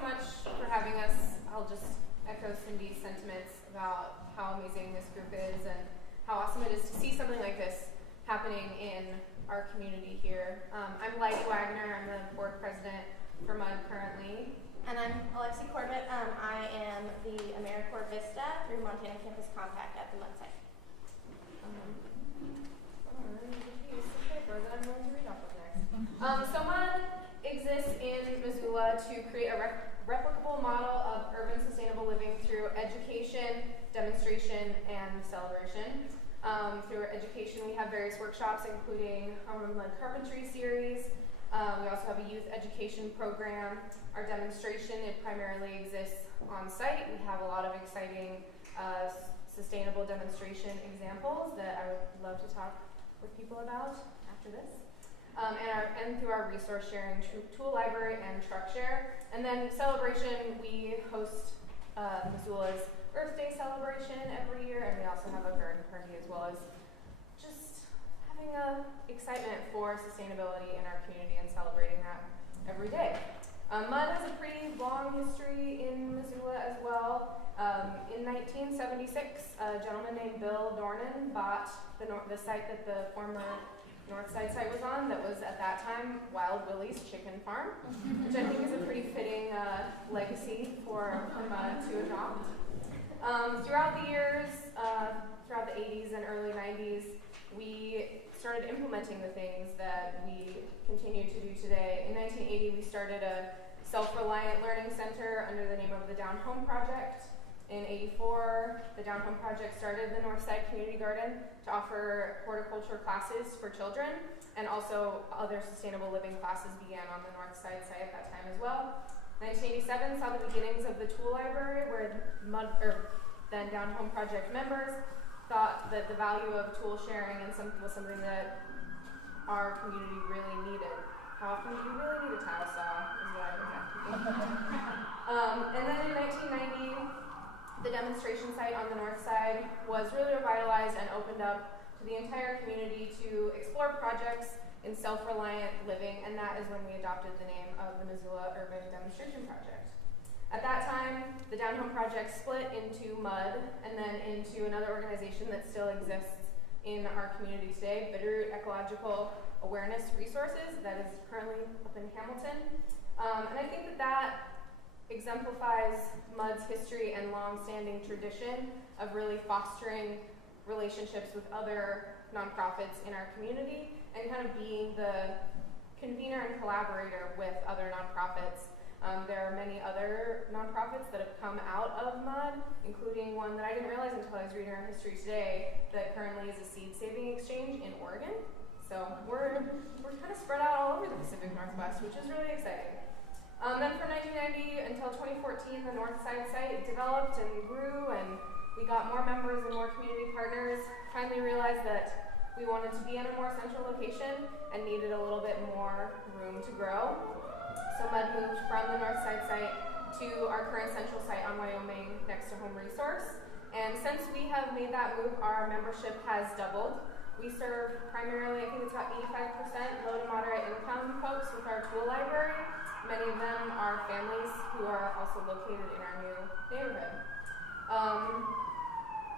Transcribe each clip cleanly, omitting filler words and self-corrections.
much for having us. I'll just echo Cindy's sentiments about how amazing this group is and how awesome it is to see something like this happening in our community here. I'm Lighty Wagner. I'm the board president for MUD currently. And I'm Alexi Corbett. I am the AmeriCorps Vista through Montana Campus Compact at the MUD site. So MUD exists in Missoula to create a replicable model of urban sustainable living through education, demonstration, and celebration. Through our education, we have various workshops, including our MUD Carpentry series. We also have a youth education program. Our demonstration, it primarily exists on site. We have a lot of exciting sustainable demonstration examples that I would love to talk with people about after this. And through our resource sharing tool library and truck share. And then celebration, we host Missoula's Earth Day celebration every year, and we also have a garden party as well as just having excitement for sustainability in our community and celebrating that every day. MUD has a pretty long history in Missoula as well. In 1976, a gentleman named Bill Dornan bought the site that the former Northside site was on, that was at that time Wild Willie's Chicken Farm, which I think is a pretty fitting legacy for MUD to adopt. Throughout the years, throughout the 80s and early 90s, we started implementing the things that we continue to do today. In 1980, we started a self-reliant learning center under the name of the Down Home Project. In 84, the Down Home Project started the Northside Community Garden to offer horticulture classes for children, and also other sustainable living classes began on the Northside site at that time as well. 1987 saw the beginnings of the tool library, where then Down Home Project members thought that the value of tool sharing was something that our community really needed. How often do you really need a tile saw, is what I was asking. And then in 1990, the demonstration site on the north side was really revitalized and opened up to the entire community to explore projects in self-reliant living, and that is when we adopted the name of the Missoula Urban Demonstration Project. At that time, the Down Home Project split into MUD and then into another organization that still exists in our community today, Bitterroot Ecological Awareness Resources, that is currently up in Hamilton. And I think that exemplifies MUD's history and long-standing tradition of really fostering relationships with other nonprofits in our community and kind of being the convener and collaborator with other nonprofits. There are many other nonprofits that have come out of MUD, including one that I didn't realize until I was reading our history today, that currently is a seed saving exchange in Oregon. So we're kind of spread out all over the Pacific Northwest, which is really exciting. Then from 1990 until 2014, the Northside site developed and grew, and we got more members and more community partners. Finally realized that we wanted to be in a more central location and needed a little bit more room to grow. So MUD moved from the Northside site to our current central site on Wyoming next to Home Resource. And since we have made that move, our membership has doubled. We serve primarily, I think it's about 85% low to moderate income folks with our tool library. Many of them are families who are also located in our new neighborhood.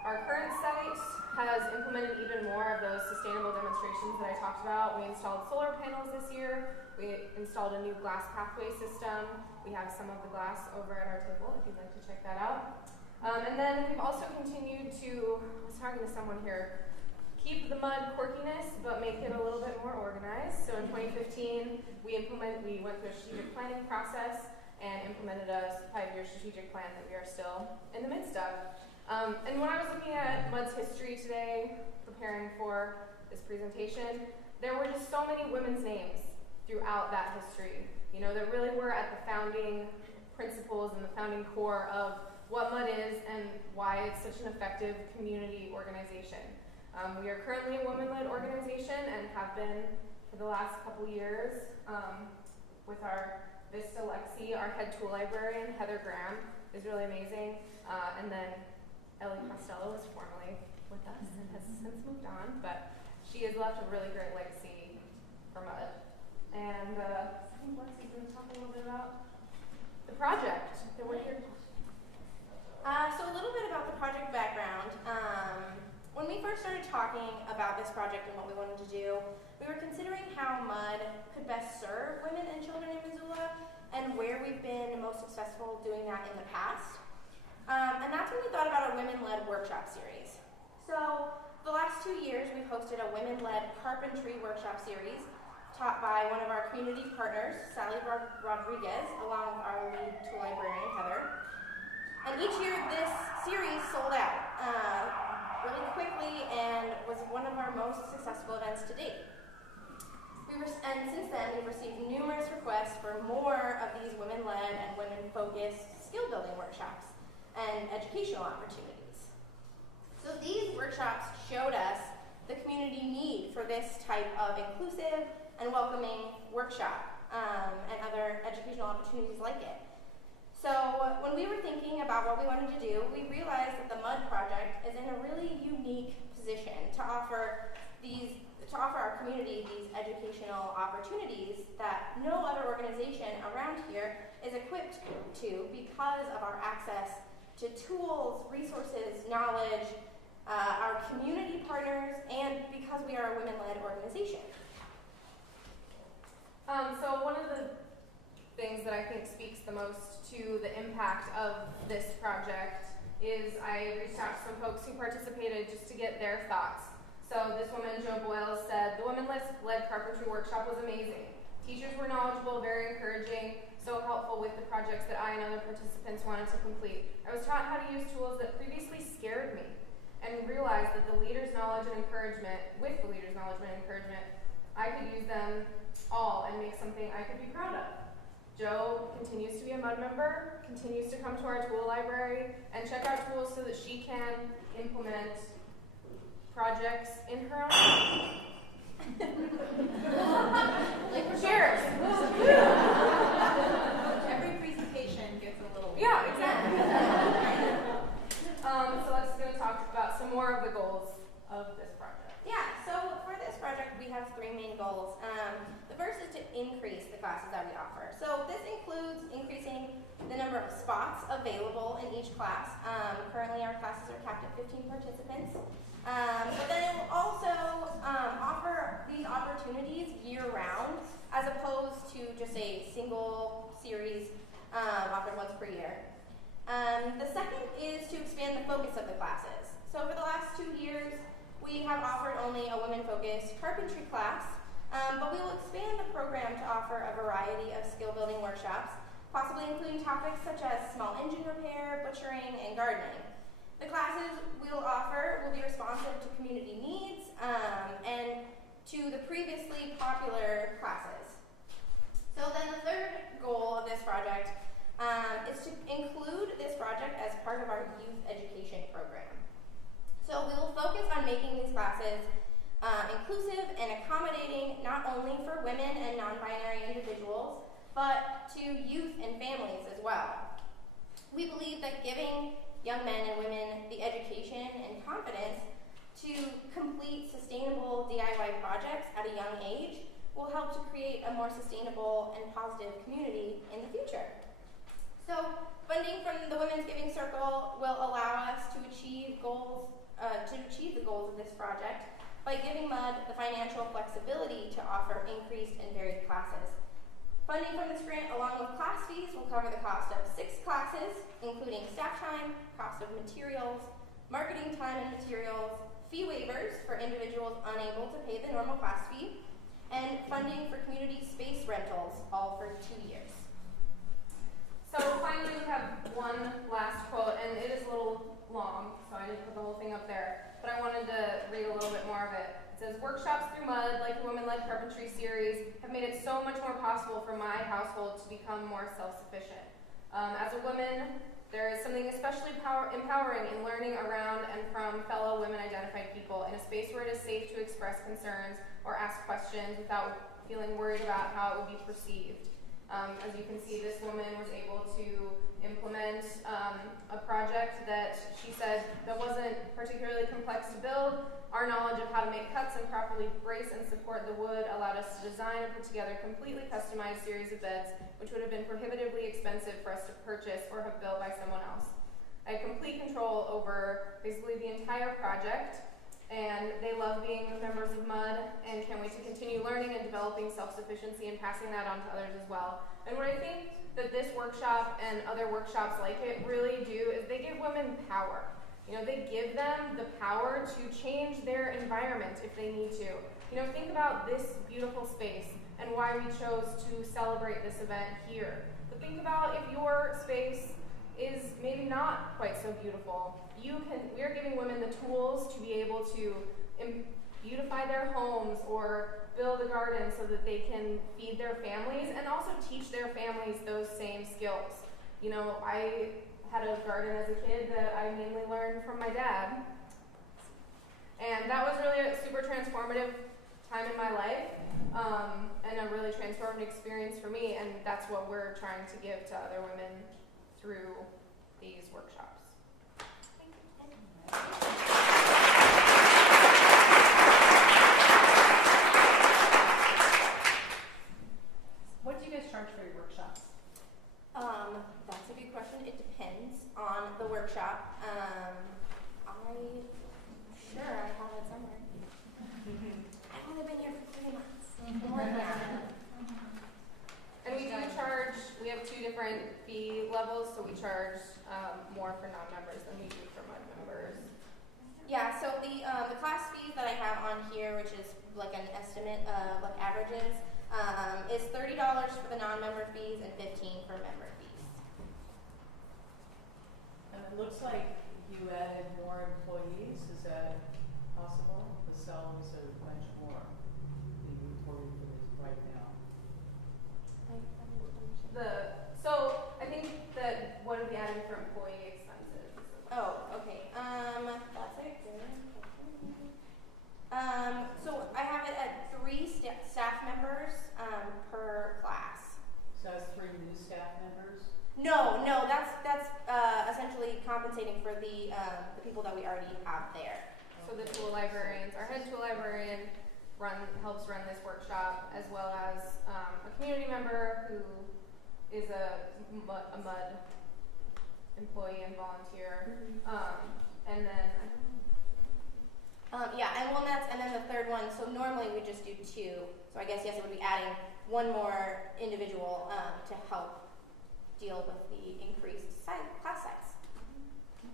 Our current site has implemented even more of those sustainable demonstrations that I talked about. We installed solar panels this year. We installed a new glass pathway system. We have some of the glass over at our table if you'd like to check that out. And then we've also continued to, I was talking to someone here, keep the MUD quirkiness, but make it a little bit more organized. So in 2015, we went through a strategic planning process and implemented a 5-year strategic plan that we are still in the midst of. And when I was looking at MUD's history today, preparing for this presentation, there were just so many women's names throughout that history, that really were at the founding principles and the founding core of what MUD is and why it's such an effective community organization. We are currently a women-led organization and have been for the last couple years with our Vista Lexi. Our head tool librarian, Heather Graham, is really amazing. And then Ellie Costello is formerly with us and has since moved on, but she has left a really great legacy for MUD. And I think Lexi's going to talk a little bit about the project that we're here. So a little bit about the project background. When we first started talking about this project and what we wanted to do, we were considering how MUD could best serve women and children in Missoula and where we've been most successful doing that in the past. And that's when we thought about a women-led workshop series. So the last 2 years, we've hosted a women-led carpentry workshop series taught by one of our community partners, Sally Rodriguez, along with our lead tool librarian, Heather. And each year, this series sold out really quickly and was one of our most successful events to date. And since then, we've received numerous requests for more of these women-led and women-focused skill-building workshops and educational opportunities. So these workshops showed us the community need for this type of inclusive and welcoming workshop and other educational opportunities like it. So when we were thinking about what we wanted to do, we realized that the MUD project is in a really unique position to offer our community these educational opportunities that no other organization around here is equipped to because of our access to tools, resources, knowledge, our community partners, and because we are a women-led organization. So one of the things that I think speaks the most to the impact of this project is I reached out to some folks who participated just to get their thoughts. So this woman, Jo Boyle, said, "The women-led carpentry workshop was amazing. Teachers were knowledgeable, very encouraging, so helpful with the projects that I and other participants wanted to complete. I was taught how to use tools that previously scared me and realized that with the leader's knowledge and encouragement, I could use them all and make something I could be proud of. Jo continues to be a MUD member, continues to come to our tool library and check out tools so that she can implement projects in her own life." Cheers. Every presentation gets a little. Yeah, exactly. So let's going to talk about some more of the goals of this project. Yeah, so for this project, we have 3 main goals. The first is to increase the classes that we offer. So this includes increasing the number of spots available in each class. Currently, our classes are capped at 15 participants. But then it will also offer these opportunities year-round, as opposed to just a single series offered once per year. The second is to expand the focus of the classes. So over the last 2 years, we have offered only a women-focused carpentry class, but we will expand the program to offer a variety of skill-building workshops, possibly including topics such as small engine repair, butchering, and gardening. The classes we'll offer will be responsive to community needs and to the previously popular classes. So then the third goal of this project is to include this project as part of our youth education program. So we will focus on making these classes inclusive and accommodating not only for women and non-binary individuals, but to youth and families as well. We believe that giving young men and women the education and confidence to complete sustainable DIY projects at a young age will help to create a more sustainable and positive community in the future. So funding from the Women's Giving Circle will allow us to achieve the goals of this project by giving MUD the financial flexibility to offer increased and varied classes. Funding from this grant, along with class fees, will cover the cost of 6 classes, including staff time, cost of materials, marketing time and materials, fee waivers for individuals unable to pay the normal class fee, and funding for community space rentals, all for 2 years. So finally, we have one last quote, and it is a little long, so I didn't put the whole thing up there, but I wanted to read a little bit more of it. It says, "Workshops through MUD, like the Women-Led Carpentry series, have made it so much more possible for my household to become more self-sufficient. As a woman, there is something especially empowering in learning around and from fellow women-identified people in a space where it is safe to express concerns or ask questions without feeling worried about how it would be perceived." As you can see, this woman was able to implement a project project that she said that wasn't particularly complex to build. Our knowledge of how to make cuts and properly brace and support the wood allowed us to design and put together a completely customized series of beds, which would have been prohibitively expensive for us to purchase or have built by someone else. I had complete control over basically the entire project, and they love being members of MUD and can't wait to continue learning and developing self-sufficiency and passing that on to others as well. And what I think that this workshop and other workshops like it really do is they give women power. You know, they give them the power to change their environment if they need to. You know, think about this beautiful space and why we chose to celebrate this event here. But think about if your space is maybe not quite so beautiful. We are giving women the tools to be able to beautify their homes or build a garden so that they can feed their families and also teach their families those same skills. You know, I had a garden as a kid that I mainly learned from my dad. And that was really a super transformative time in my life, and a really transformative experience for me, and that's what we're trying to give to other women through these workshops. What do you guys charge for your workshops? That's a good question. It depends on the workshop. I have it somewhere. I've only been here for 3 months. And we do charge, we have 2 different fee levels, so we charge more for non-members than we do for MUD members. Yeah, so the class fees that I have on here, which is like an estimate of like averages, is $30 for the non-member fees and $15 for member fees. And it looks like you added more employees. Is that possible? The salaries are much more being reported for this right now. So I think that what are we adding for employee expenses? Oh, okay. That's a good question. So I have it at 3 staff members per class. So that's 3 new staff members? No, that's essentially compensating for the people that we already have there. So the tool librarians, our head tool librarian helps run this workshop, as well as a community member who is a MUD employee and volunteer. And then and then the third one. So normally we just do 2. So I guess yes, it would be adding 1 more individual to help deal with the increased class size.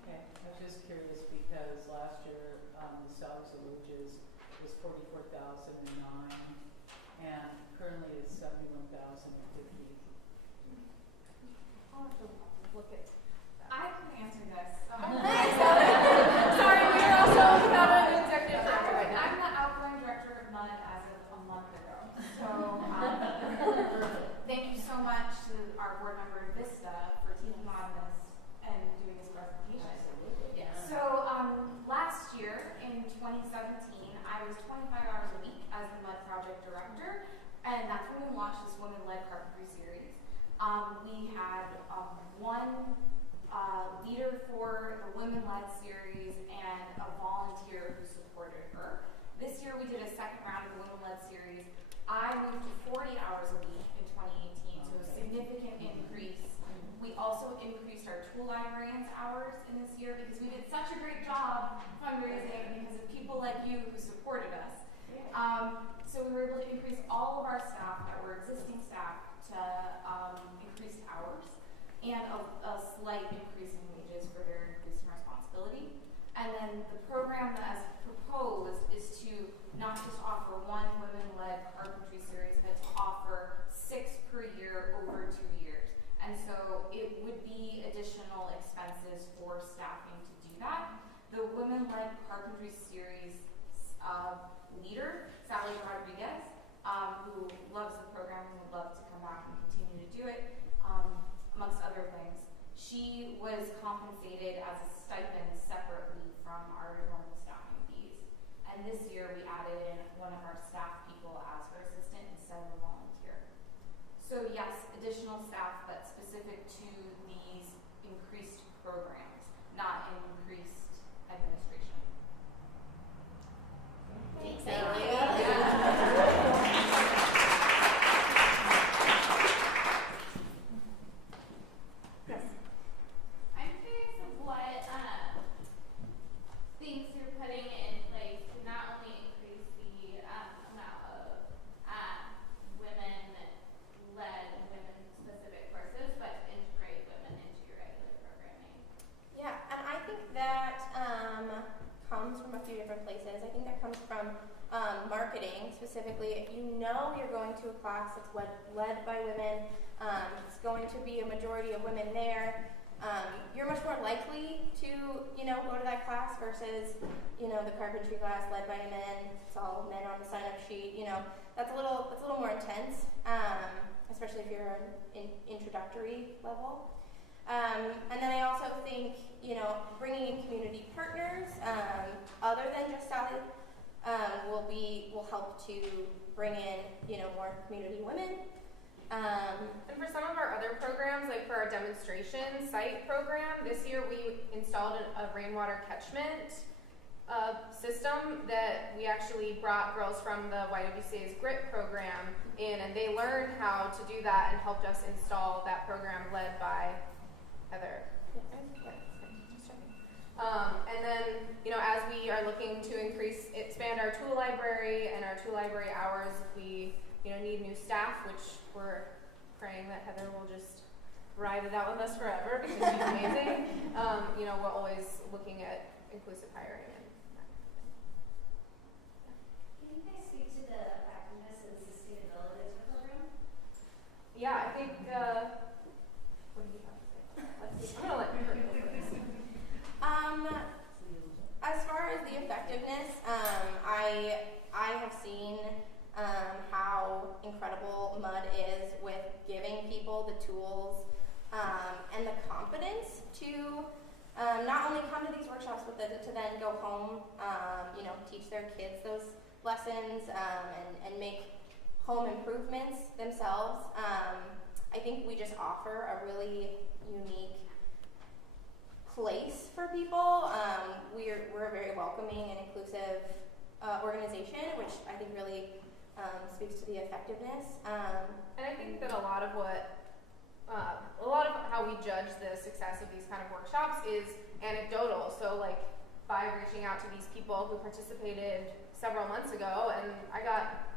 Okay, I was just curious because last year the salaries of wages was $44,009, and currently it's $71,050. I'll have to look at that. I can answer this. Sorry, we are also without an executive director right now. I'm the outgoing director of MUD as of a month ago. So thank you so much to our board member Vista for taking on this and doing this presentation. Absolutely. Yeah. So last year in 2017, I was 25 hours a week as the MUD project director, and that's when we launched this women-led carpentry series. We had 1 leader for the women-led series and a volunteer who supported her. This year we did a second round of the women-led series. I moved to 40 hours a week in 2018, so a significant increase. We also increased our tool librarians' hours in this year because we did such a great job fundraising because of people like you who supported us. So we were able to increase all of our staff that were existing staff to increased hours and a slight increase in wages for their increase in responsibility. And then the program that is proposed is to not just offer 1 women-led carpentry series, but to offer 6 per year over 2 years. And so it would be additional expenses for staffing to do that. The women-led carpentry series leader, Sally Rodriguez, who loves the program and would love to come back and continue to do it, amongst other things. She was compensated as a stipend separately from our normal staffing fees. And this year we added in 1 of our staff people as her assistant instead of a volunteer. So yes, additional staff, but specific to these increased programs, you're going to a class that's led by women. It's going to be a majority of women there. You're much more likely to, go to that class versus, the carpentry class led by men. It's all men on the sign-up sheet. That's a little more intense, especially if you're in introductory level. And then I also think, bringing in community partners, other than just Sally, will help to bring in, more community women. And for some of our other programs, like for our demonstration site program, this year we installed a rainwater catchment system that we actually brought girls from the YWCA's GRIT program in, and they learned how to do that and helped us install that program led by Heather. And then, as we are looking to expand our tool library and our tool library hours, we, need new staff, which we're praying that Heather will just ride it out with us forever because she's amazing. We're always looking at inclusive hiring and that. Can you guys speak to the effectiveness and sustainability of the program? Yeah, I think, what do you have to say? I'm gonna let her go first. As far as the effectiveness, I have seen how incredible MUD is with giving people the tools and the confidence to not only come to these workshops, but to then go home, teach their kids those lessons and make home improvements themselves. I think we just offer a really unique place for people. We're a very welcoming and inclusive organization, which I think really speaks to the effectiveness. And I think that a lot of how we judge the success of these kind of workshops is anecdotal. So like by reaching out to these people who participated several months ago, and I got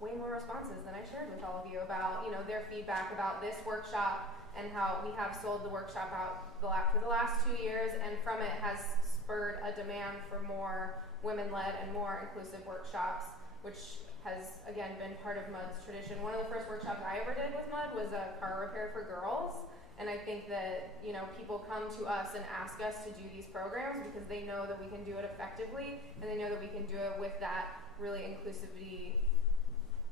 way more responses than I shared with all of you about, their feedback about this workshop and how we have sold the workshop out for the last 2 years, and from it has spurred a demand for more women-led and more inclusive workshops, which has, again, been part of MUD's tradition. One of the first workshops I ever did with MUD was a car repair for girls, and I think that, people come to us and ask us to do these programs because they know that we can do it effectively, and they know that we can do it with that really inclusivity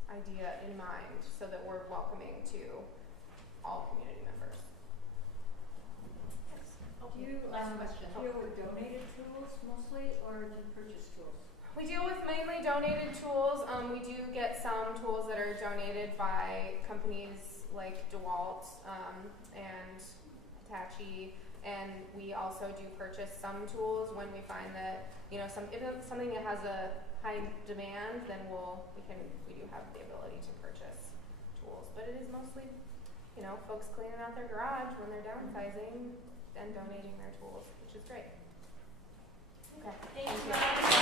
idea in mind, so that we're welcoming to all community members. Do you Last question. deal with donated tools mostly, or do you purchase tools? We deal with mainly donated tools. We do get some tools that are donated by companies like DeWalt and Hitachi, and we also do purchase some tools when we find that if it's something that has a high demand, then we do have the ability to purchase tools. But it is mostly, folks cleaning out their garage when they're downsizing and donating their tools, which is great. Okay. Thank you.